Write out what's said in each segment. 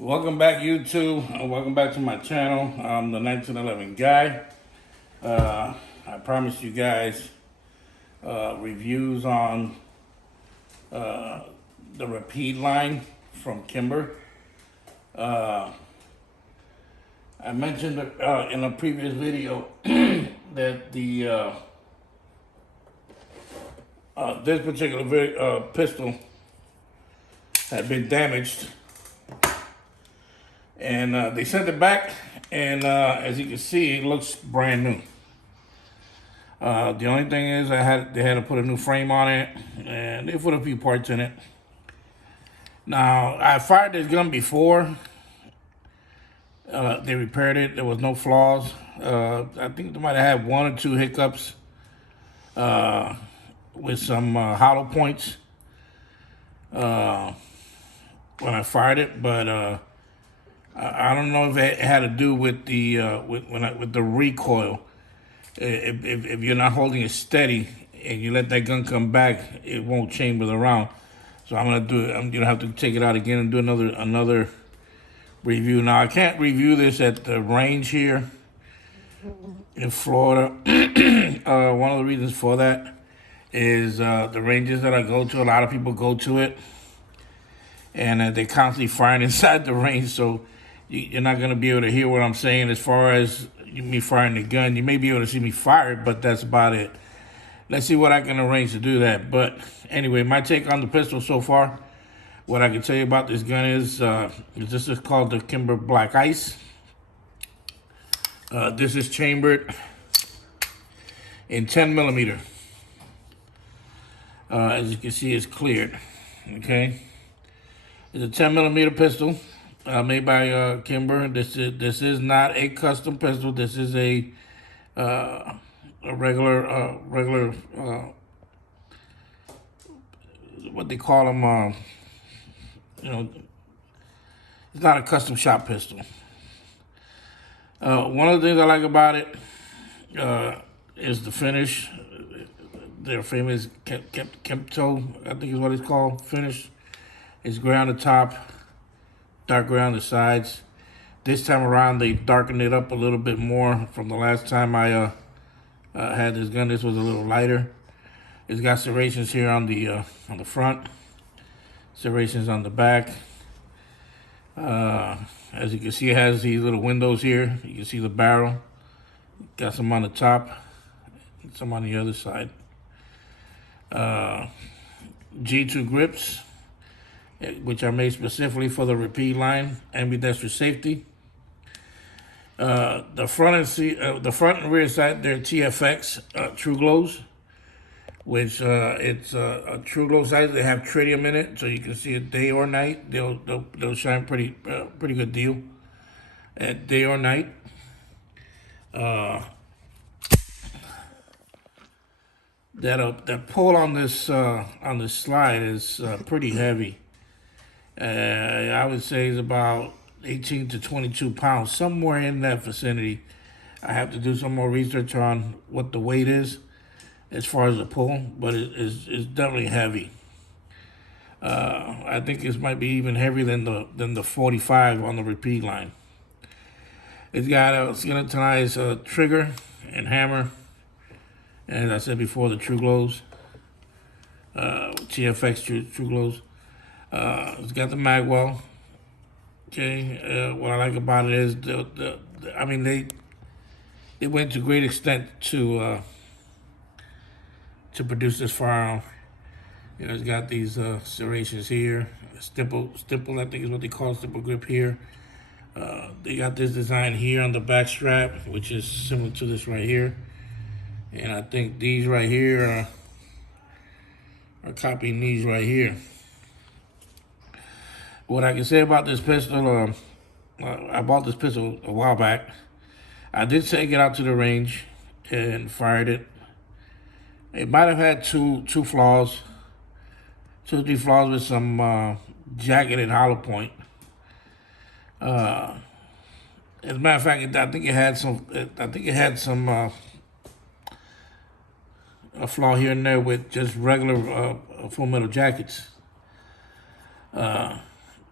Welcome back, YouTube. Welcome back to my channel. I'm the 1911 guy. I promised you guys reviews on the repeat line from Kimber. I mentioned in a previous video that the this particular pistol had been damaged. And they sent it back, and as you can see, it looks brand new. The only thing is, they had to put a new frame on it, and they put a few parts in it. Now, I fired this gun before. They repaired it. There was no flaws. I think they might have had one or two hiccups with some hollow points when I fired it, but I don't know if it had to do with the with the recoil. If you're not holding it steady and you let that gun come back, it won't chamber the round. So I'm gonna have to take it out again and do another review. Now I can't review this at the range here in Florida. One of the reasons for that is the ranges that I go to. A lot of people go to it, and they're constantly firing inside the range, so you're not going to be able to hear what I'm saying as far as me firing the gun. You may be able to see me fire it, but that's about it. Let's see what I can arrange to do that. But anyway, my take on the pistol so far, what I can tell you about this gun is this is called the Kimber Black Ice. This is chambered in 10 millimeter. As you can see, it's cleared. Okay, it's a 10 millimeter pistol. Made by Kimber. This is not a custom pistol. This is a regular what they call them. It's not a custom shop pistol. One of the things I like about it is the finish. Their famous Kempto, I think is what it's called. Finish. It's gray on the top, dark gray on the sides. This time around, they darkened it up a little bit more from the last time I had this gun. This was a little lighter. It's got serrations here on the front, serrations on the back. As you can see, it has these little windows here. You can see the barrel. Got some on the top, some on the other side. G2 grips, which are made specifically for the repeat line, ambidextrous safety. The front and rear side, they're TFX True Glows, which it's a True Glow size. They have tritium in it, so you can see it day or night. They'll shine pretty good deal at day or night. That pull on this slide is pretty heavy. I would say it's about 18 to 22 pounds, somewhere in that vicinity. I have to do some more research on what the weight is as far as the pull, but it's definitely heavy. I think this might be even heavier than the 45 on the repeat line. It's got a skeletonized trigger and hammer. As I said before, the True Glows, TFX True Glows. It's got the magwell. Okay, what I like about it is I mean they went to great extent to produce this firearm. It's got these serrations here, stipple I think is what they call stipple grip here. They got this design here on the back strap, which is similar to this right here. And I think these right here are copying these right here. What I can say about this pistol, I bought this pistol a while back. I did take it out to the range and fired it. It might have had two flaws, 2 or 3 flaws with some jacketed hollow point. As a matter of fact, I think it had some a flaw here and there with just regular full metal jackets.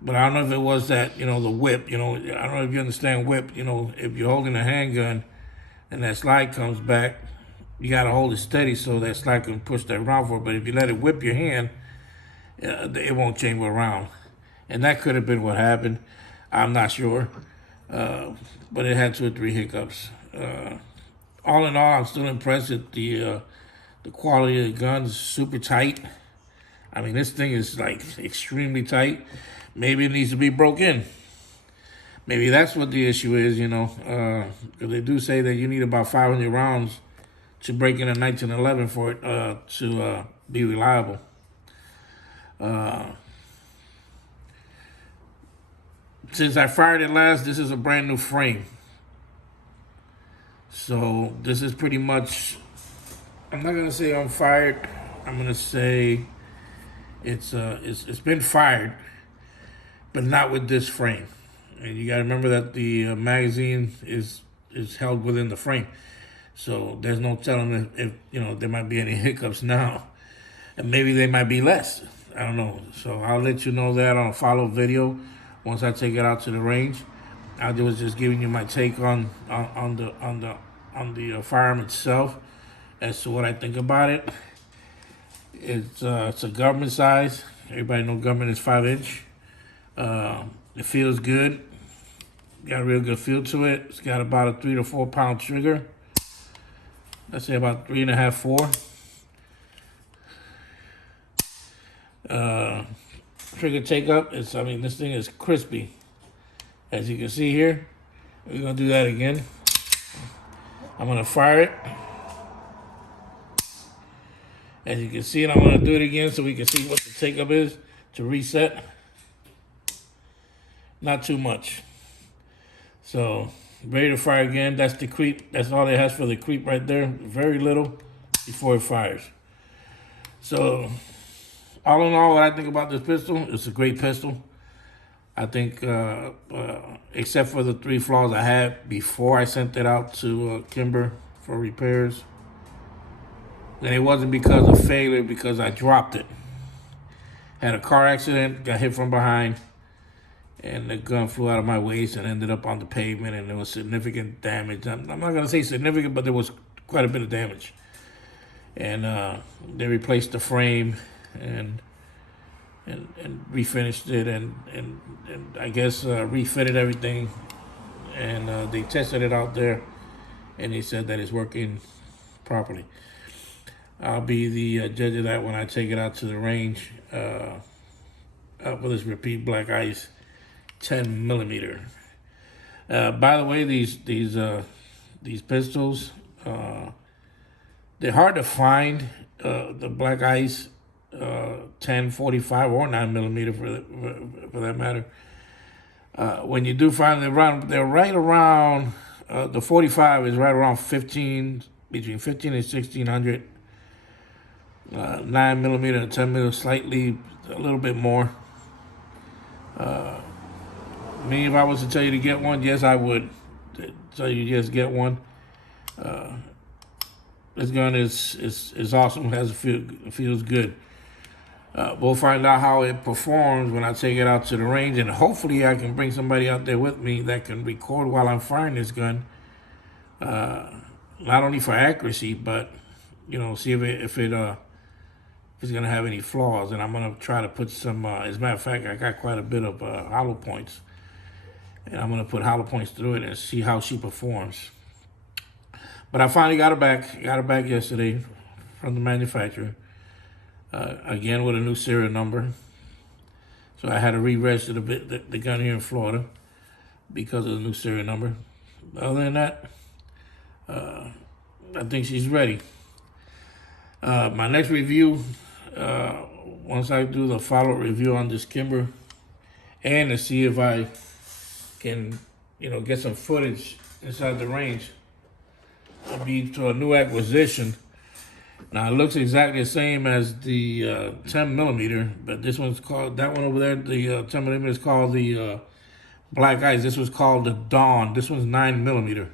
But I don't know if it was that, the whip, I don't know if you understand whip, if you're holding a handgun and that slide comes back, you got to hold it steady so that slide can push that round forward. But if you let it whip your hand, it won't change around. And that could have been what happened. I'm not sure. But it had 2 or 3 hiccups. All in all, I'm still impressed with the quality of the gun. Is super tight. I mean, this thing is like extremely tight. Maybe it needs to be broke in. Maybe that's what the issue is, because they do say that you need about 500 rounds to break in a 1911 for it to be reliable. Since I fired it last, this is a brand new frame. So this is pretty much, I'm not gonna say I'm fired. I'm gonna say it's been fired, but not with this frame. And you gotta remember that the magazine is held within the frame. So there's no telling if there might be any hiccups now, and maybe they might be less. I don't know. So I'll let you know that on a follow-up video once I take it out to the range. I was just giving you my take on the firearm itself as to what I think about it. It's a government size. Everybody knows government is 5-inch. It feels good. Got a real good feel to it. It's got about a 3 to 4 pound trigger. Let's say about 3.5, 4. Trigger take up. This thing is crispy. As you can see here, we're gonna do that again. I'm gonna fire it. As you can see it, I'm gonna do it again so we can see what the take up is to reset. Not too much. So, ready to fire again. That's the creep. That's all it has for the creep right there. Very little before it fires. So, all in all, what I think about this pistol, it's a great pistol. I think, except for the 3 flaws I had before I sent it out to Kimber for repairs. And it wasn't because of failure, because I dropped it. Had a car accident, got hit from behind, and the gun flew out of my waist and ended up on the pavement, and there was significant damage. I'm not going to say significant, but there was quite a bit of damage. And they replaced the frame and refinished it and I guess refitted everything. And they tested it out there, and they said that it's working properly. I'll be the judge of that when I take it out to the range with this Repeat Black Ice 10 millimeter. By the way, these pistols, they're hard to find. The Black Ice 10-45 or 9 millimeter for that matter. When you do find them, they're right around. The 45 is right around between 15 and 1600. 9 millimeter and 10 millimeter, slightly a little bit more. Me, if I was to tell you to get one, yes, I would tell you just get one. This gun is awesome. Feels good. We'll find out how it performs when I take it out to the range, and hopefully I can bring somebody out there with me that can record while I'm firing this gun. Not only for accuracy, but see if it's gonna have any flaws. And I'm gonna try to put some. As a matter of fact, I got quite a bit of hollow points, and I'm gonna put hollow points through it and see how she performs. But I finally got her back. Got her back yesterday from the manufacturer. Again with a new serial number. So I had to re-register the gun here in Florida because of the new serial number. Other than that, I think she's ready. My next review, once I do the follow-up review on this Kimber, and to see if I can, get some footage inside the range, I'll be to a new acquisition. Now it looks exactly the same as the 10 millimeter, but this one's called, that one over there, the 10 millimeter is called the Black Ice. This was called the Dawn. This one's 9 millimeter.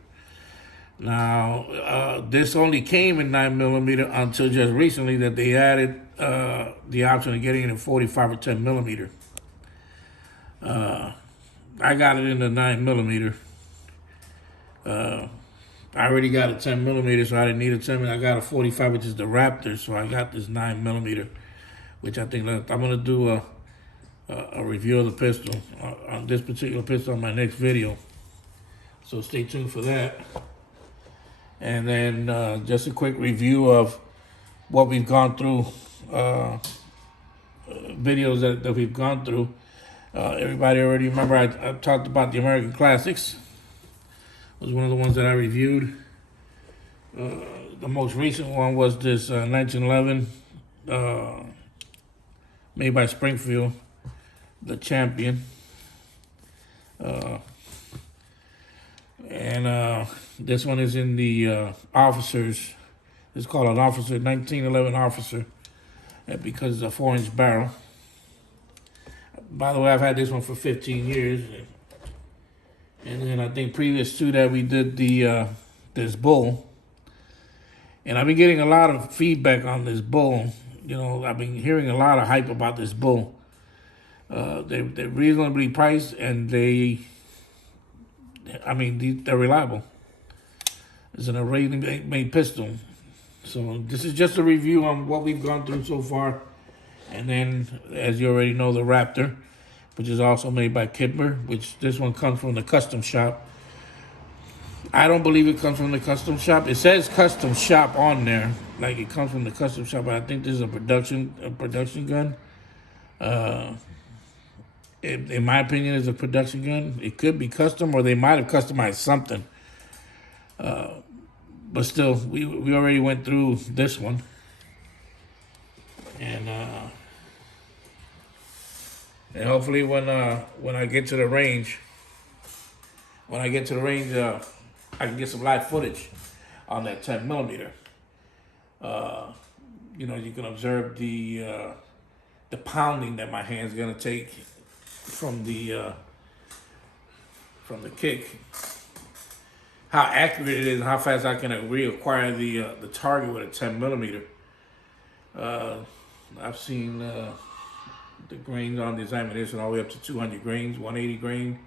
Now, this only came in 9 millimeter until just recently that they added the option of getting it in 45 or 10 millimeter. I got it in the 9mm. I already got a 10mm, so I didn't need a 10mm. I got a 45, which is the Raptor, so I got this 9mm, which I think I'm gonna do a review of the pistol on this particular pistol on my next video. So stay tuned for that. And then just a quick review of what we've gone through, videos that we've gone through. Everybody already remember I talked about the American Classics. It was one of the ones that I reviewed. The most recent one was this 1911 made by Springfield, the Champion. And this one is in the officers. It's called an officer, 1911 officer, because it's a 4-inch barrel. By the way, I've had this one for 15 years. And then I think previous to that, we did the this bull. And I've been getting a lot of feedback on this bull. You know, I've been hearing a lot of hype about this bull. They're reasonably priced, and they're reliable. It's an originally made pistol. So this is just a review on what we've gone through so far. And then, as you already know, the Raptor, which is also made by Kimber, which this one comes from the custom shop. I don't believe it comes from the custom shop. It says custom shop on there, like it comes from the custom shop, but I think this is a production gun. In my opinion, it's a production gun. It could be custom, or they might have customized something. But still, we already went through this one. And hopefully when I get to the range, I can get some live footage on that 10mm. You know, you can observe the pounding that my hand's gonna take from the kick, how accurate it is, and how fast I can reacquire the target with a 10mm. I've seen the grains on this ammunition all the way up to 200 grains, 180 grain.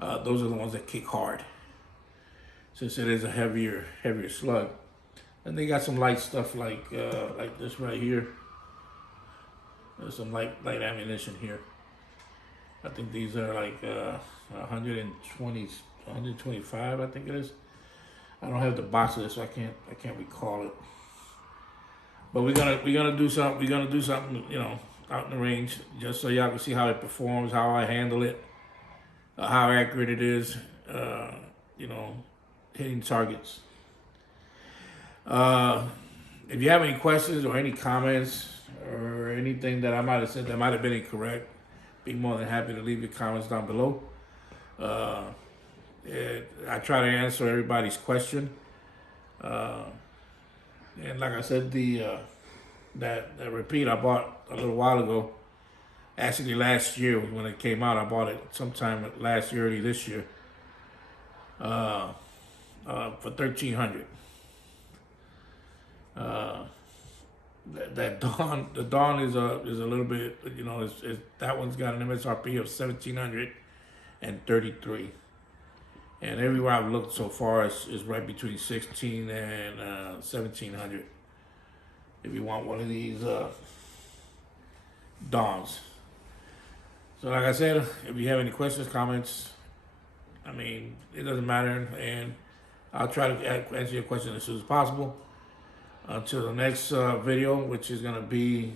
Those are the ones that kick hard, since it is a heavier slug. And they got some light stuff like this right here. There's some light ammunition here. I think these are like 120, 125. I think it is. I don't have the box of this, so I can't recall it. But we're gonna do something. We're gonna do something, you know, out in the range, just so y'all can see how it performs, how I handle it, how accurate it is. You know, hitting targets. If you have any questions or any comments or anything that I might have said that might have been incorrect, be more than happy to leave your comments down below. I try to answer everybody's question. And like I said, that repeat I bought a little while ago, actually last year when it came out, I bought it sometime last year, early this year, for $1,300. The Dawn is a little bit, you know, that one's got an MSRP of $1,733, and everywhere I've looked so far is right between $1,600 and $1,700. If you want one of these Dawns. So like I said, if you have any questions, comments, I mean, it doesn't matter, and I'll try to answer your question as soon as possible. Until the next video, which is gonna be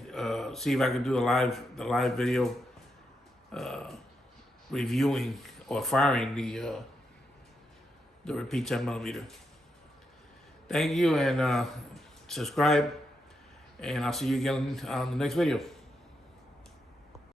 see if I can do the live video reviewing or firing the repeat 10mm. Thank you, and subscribe, and I'll see you again on the next video.